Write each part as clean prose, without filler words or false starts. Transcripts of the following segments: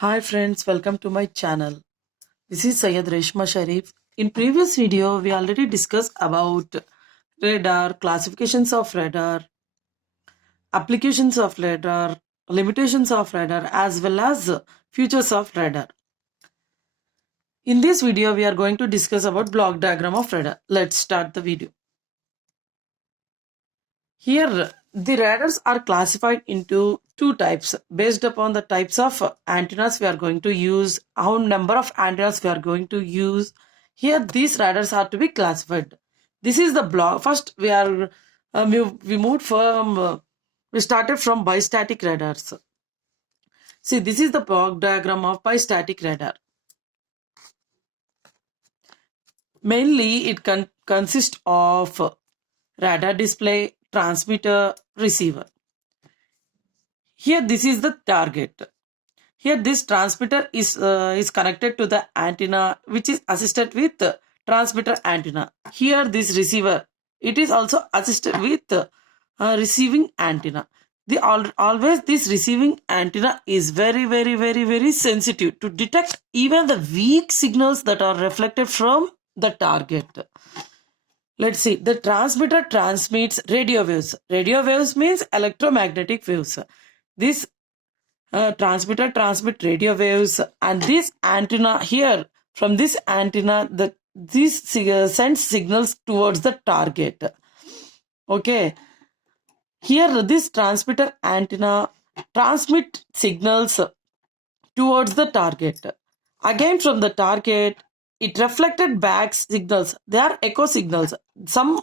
Hi friends, welcome to my channel. This is Syed Reshma Sharif. In previous video, we already discussed about radar, classifications of radar, applications of radar, limitations of radar, as well as features of radar. In this video, we are going to discuss about block diagram of radar. Let's start the video. Here, the radars are classified into two types based upon the types of antennas we are going to use, how number of antennas we are going to use. Here, these radars are to be classified. This is the block. First, we moved from we started from bistatic radars. See, this is the block diagram of bistatic radar. Mainly, it consists of radar display, transmitter, receiver. Here, this is the target. Here, this transmitter is connected to the antenna, which is assisted with transmitter antenna. Here, this receiver, it is also assisted with receiving antenna. Always this receiving antenna is very sensitive to detect even the weak signals that are reflected from the target. Let's see. The transmitter transmits radio waves. Radio waves means electromagnetic waves. This transmitter transmit radio waves, and this antenna here, from this antenna, this sends signals towards the target. Okay. Here, this transmitter antenna transmit signals towards the target. Again, from the target, it reflected back signals. They are echo signals. Some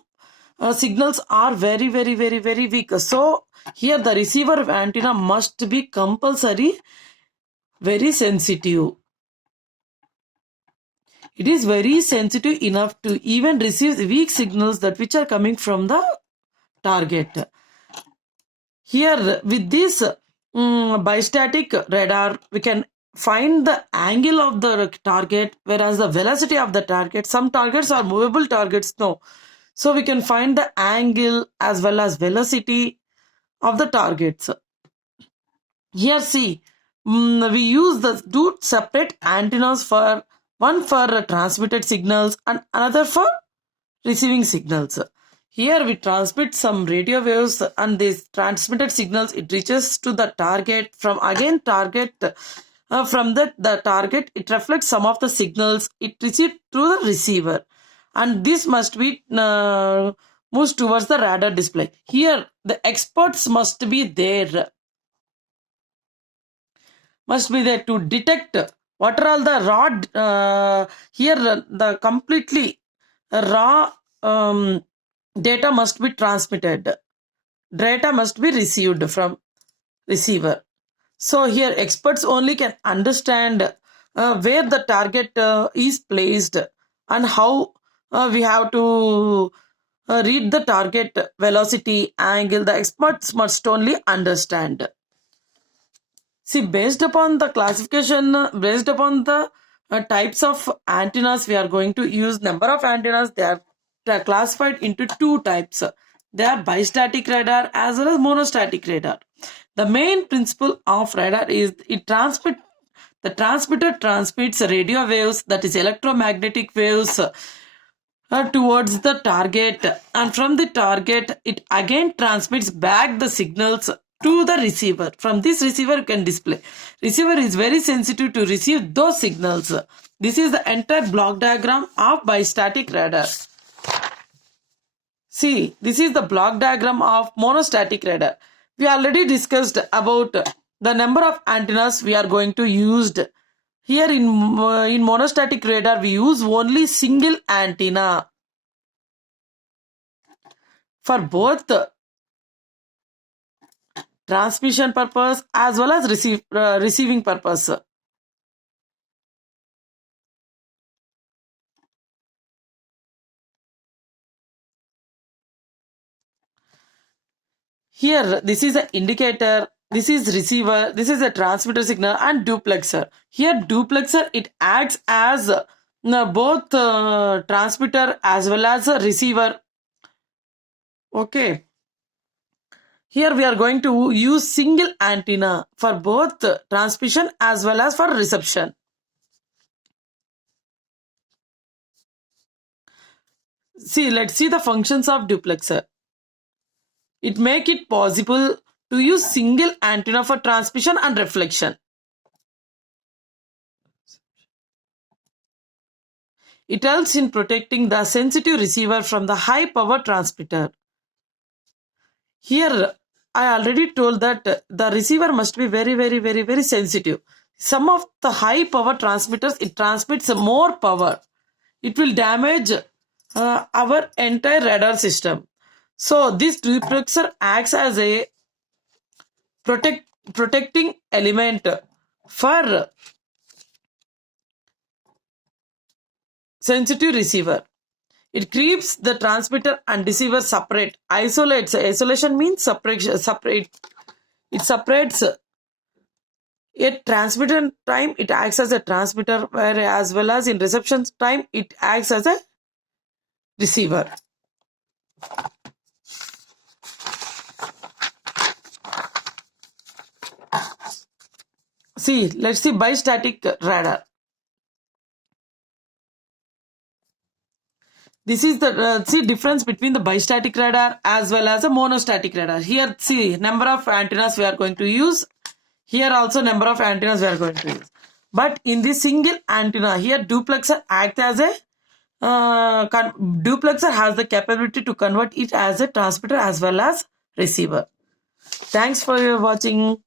signals are very weak. So here the receiver antenna must be compulsory very sensitive. It is very sensitive enough to even receive the weak signals that which are coming from the target. Here with this bistatic radar, we can find the angle of the target, whereas the velocity of the target, some targets are movable targets, no. So we can find the angle as well as velocity of the targets. Here see, we use the two separate antennas, for one for transmitted signals and another for receiving signals. Here we transmit some radio waves, and these transmitted signals, it reaches to the target. From again target, from the target, it reflects some of the signals it receives through the receiver, and this must be moves towards the radar display. Here the experts must be there to detect what are all the raw here the completely raw data must be transmitted, data must be received from receiver. So here experts only can understand where the target is placed and how we have to read the target velocity, angle. The experts must only understand. See, based upon the classification, based upon the types of antennas we are going to use, number of antennas, they are classified into two types. They are bistatic radar as well as monostatic radar. The main principle of radar is the transmitter transmits radio waves, that is electromagnetic waves, towards the target, and from the target it again transmits back the signals to the receiver. From this receiver you can display. Receiver is very sensitive to receive those signals. This is the entire block diagram of bistatic radar. See, this is the block diagram of monostatic radar. We already discussed about the number of antennas we are going to use. Here in monostatic radar, we use only single antenna for both transmission purpose as well as receiving purpose. Here, this is an indicator, this is receiver, this is a transmitter signal, and duplexer. Here, duplexer, it acts as both transmitter as well as a receiver. Okay. Here we are going to use single antenna for both transmission as well as for reception. See, let's see the functions of duplexer. It make it possible to use single antenna for transmission and reflection. It helps in protecting the sensitive receiver from the high power transmitter. Here, I already told that the receiver must be very sensitive. Some of the high power transmitters, it transmits more power. It will damage our entire radar system. So this duplexer acts as a protecting element for sensitive receiver. It keeps the transmitter and receiver separate. Isolates. Isolation means separate. It separates. At transmitter time, it acts as a transmitter, where as well as in reception time, it acts as a receiver. See, let's see bistatic radar. This is the see difference between the bistatic radar as well as a monostatic radar. Here, see number of antennas we are going to use. Here also number of antennas we are going to use. But in this single antenna, here duplexer acts as a duplexer has the capability to convert it as a transmitter as well as receiver. Thanks for your watching.